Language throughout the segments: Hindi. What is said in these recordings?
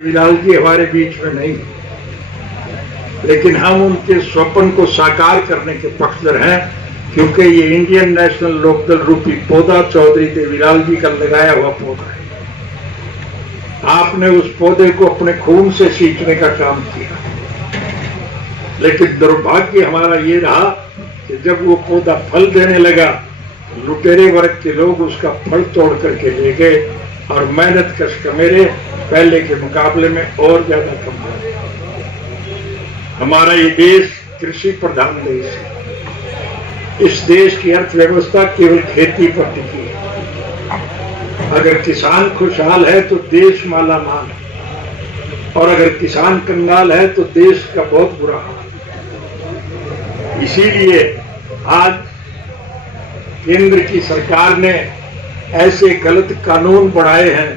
विलाल जी हमारे बीच में नहीं, लेकिन हम उनके स्वप्न को साकार करने के पक्षधर हैं, क्योंकि ये इंडियन नेशनल लोकदल रूपी पौधा चौधरी देवीलाल जी का लगाया हुआ पौधा है। आपने उस पौधे को अपने खून से सींचने का काम किया, लेकिन दुर्भाग्य हमारा ये रहा कि जब वो पौधा फल देने लगा, लुटेरे वर्ग के लोग उसका फल तोड़ करके ले गए और मेहनत कश कमेरे पहले के मुकाबले में और ज्यादा कमा रहे। हमारा ये देश कृषि प्रधान देश है। इस देश की अर्थव्यवस्था केवल खेती पर टिकी है। अगर किसान खुशहाल है तो देश माला माल है, और अगर किसान कंगाल है तो देश का बहुत बुरा हाल है। इसीलिए आज केंद्र की सरकार ने ऐसे गलत कानून बनाए हैं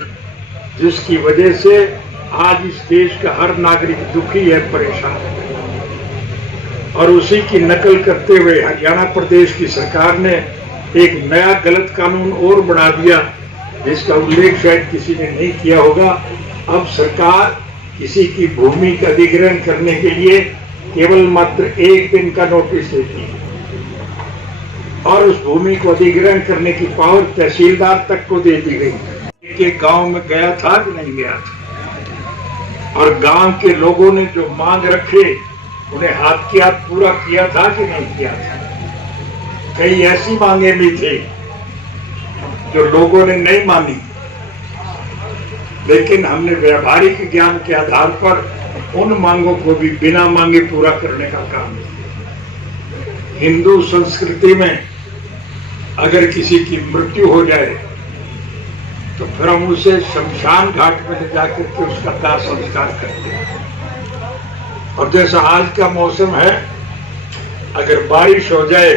जिसकी वजह से आज इस देश का हर नागरिक दुखी है, परेशान है। और उसी की नकल करते हुए हरियाणा प्रदेश की सरकार ने एक नया गलत कानून और बना दिया, जिसका उल्लेख शायद किसी ने नहीं किया होगा। अब सरकार किसी की भूमि का अधिग्रहण करने के लिए केवल मात्र 1 दिन का नोटिस देती है, और उस भूमि को अधिग्रहण करने की पावर तहसीलदार तक को दे दी गई। के गांव में गया था कि नहीं गया था, और गांव के लोगों ने जो मांग रखे उन्हें हाथ की हाथ पूरा किया था कि नहीं किया था। कई ऐसी मांगे भी थी जो लोगों ने नहीं मानी, लेकिन हमने व्यावहारिक ज्ञान के आधार पर उन मांगों को भी बिना मांगे पूरा करने का काम किया। हिंदू संस्कृति में अगर किसी की मृत्यु हो जाए तो फिर हम उसे शमशान घाट में ले जाकर के उसका दाह संस्कार करते हैं। और जैसा आज का मौसम है, अगर बारिश हो जाए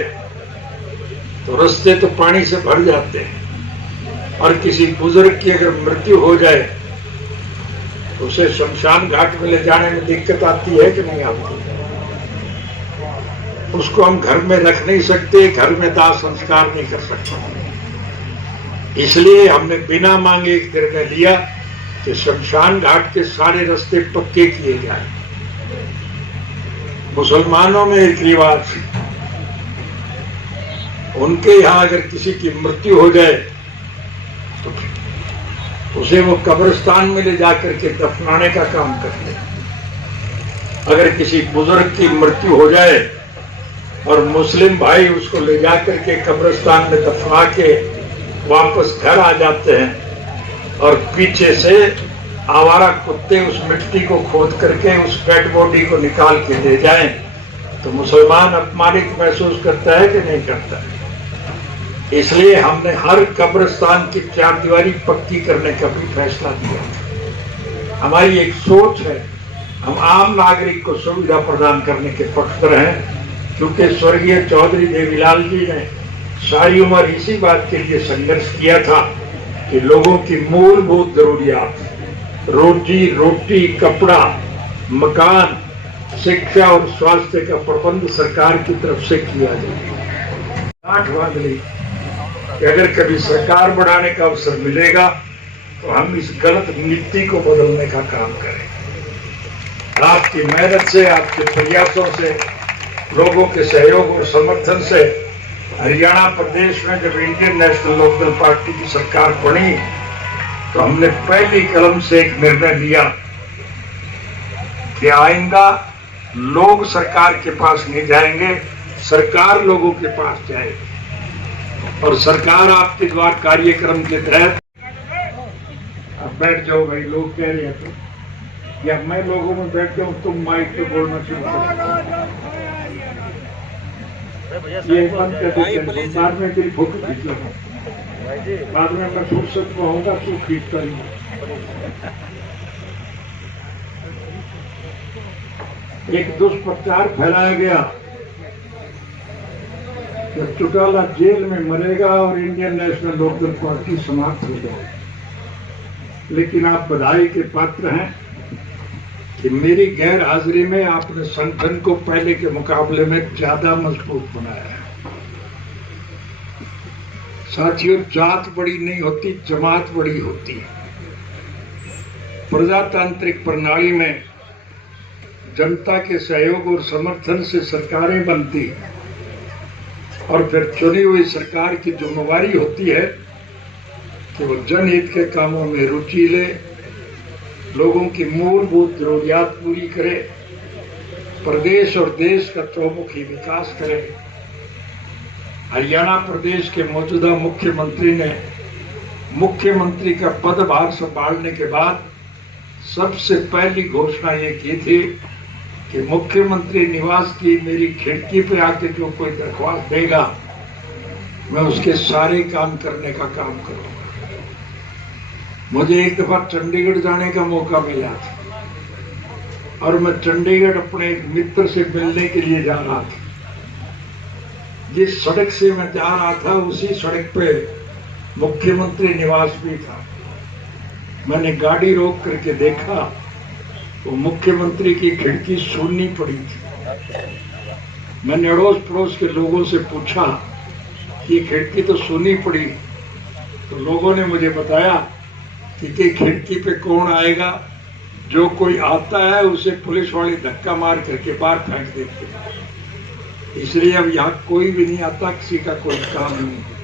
तो रास्ते तो पानी से भर जाते हैं, और किसी बुजुर्ग की अगर मृत्यु हो जाए तो उसे शमशान घाट में ले जाने में दिक्कत आती है कि नहीं आती। उसको हम घर में रख नहीं सकते, घर में दाह संस्कार नहीं कर सकते। इसलिए हमने बिना मांगे एक निर्णय लिया कि शमशान घाट के सारे रास्ते पक्के किए जाए। मुसलमानों में एक रिवाज है, उनके यहाँ अगर किसी की मृत्यु हो जाए तो उसे वो कब्रिस्तान में ले जाकर के दफनाने का काम करते हैं। अगर किसी बुजुर्ग की मृत्यु हो जाए और मुस्लिम भाई उसको ले जाकर के कब्रिस्तान में दफना के वापस घर आ जाते हैं, और पीछे से आवारा कुत्ते उस मिट्टी को खोद करके उस डेड बॉडी को निकाल के ले जाएं, तो मुसलमान अपमानित महसूस करता है कि नहीं करता है। इसलिए हमने हर कब्रिस्तान की 4 दीवारी पक्की करने का भी फैसला किया। हमारी एक सोच है, हम आम नागरिक को सुविधा प्रदान करने के पक्षधर हैं, क्योंकि स्वर्गीय चौधरी देवीलाल जी ने सारी उम्र इसी बात के लिए संघर्ष किया था कि लोगों की मूलभूत जरूरियात, रोजी रोटी, कपड़ा, मकान, शिक्षा और स्वास्थ्य का प्रबंध सरकार की तरफ से किया जाए। गांठ बांध ली कि अगर कभी सरकार बढ़ाने का अवसर मिलेगा तो हम इस गलत नीति को बदलने का काम करेंगे। आपकी मेहनत से, आपके प्रयासों से, लोगों के सहयोग और समर्थन से हरियाणा प्रदेश में जब इंडियन नेशनल लोकदल पार्टी की सरकार बनी तो हमने पहली कलम से एक निर्णय लिया कि आइंदा लोग सरकार के पास नहीं जाएंगे, सरकार लोगों के पास जाएगी। और सरकार आपके द्वार कार्यक्रम के तहत, अब बैठ जाओ भाई, लोग कह रहे हैं तो, या मैं लोगों में बैठ जाऊं, तुम माइक पे बोलना शुरू करो। ये बंद कर देते हैं, बाद में तेरी फोटो खींच लो, बाद में मैं फुर्सत में होगा तो खींचता ही। एक दुष्प्रचार फैलाया गया कि चौटाला जेल में मरेगा और इंडियन नेशनल लोकदल पार्टी समाप्त हो जाएगी। लेकिन आप बधाई के पात्र हैं कि मेरी गैर हाजिरी में आपने संगठन को पहले के मुकाबले में ज्यादा मजबूत बनाया है। साथियों, जात बड़ी नहीं होती, जमात बड़ी होती है। प्रजातांत्रिक प्रणाली में जनता के सहयोग और समर्थन से सरकारें बनती और फिर चुनी हुई सरकार की जिम्मेवारी होती है कि वो जनहित के कामों में रुचि ले, लोगों की मूलभूत जरूरियात पूरी करे, प्रदेश और देश का चौमुखी विकास करे। हरियाणा प्रदेश के मौजूदा मुख्यमंत्री ने मुख्यमंत्री का पदभार संभालने के बाद सबसे पहली घोषणा ये की थी कि मुख्यमंत्री निवास की मेरी खिड़की पे आके जो कोई दरख्वास्त देगा मैं उसके सारे काम करने का काम करूंगा। मुझे एक दफा चंडीगढ़ जाने का मौका मिला था और मैं चंडीगढ़ अपने एक मित्र से मिलने के लिए जा रहा था। जिस सड़क से मैं जा रहा था उसी सड़क पे मुख्यमंत्री निवास भी था। मैंने गाड़ी रोक करके देखा तो मुख्यमंत्री की खिड़की सुननी पड़ी थी। मैंने अड़ोस पड़ोस के लोगों से पूछा कि खिड़की तो सुननी पड़ी, तो लोगों ने मुझे बताया कि खिड़की पे कौन आएगा, जो कोई आता है उसे पुलिस वाले धक्का मार करके बाहर फेंक देते हैं। इसलिए अब यहाँ कोई भी नहीं आता, किसी का कोई काम नहीं।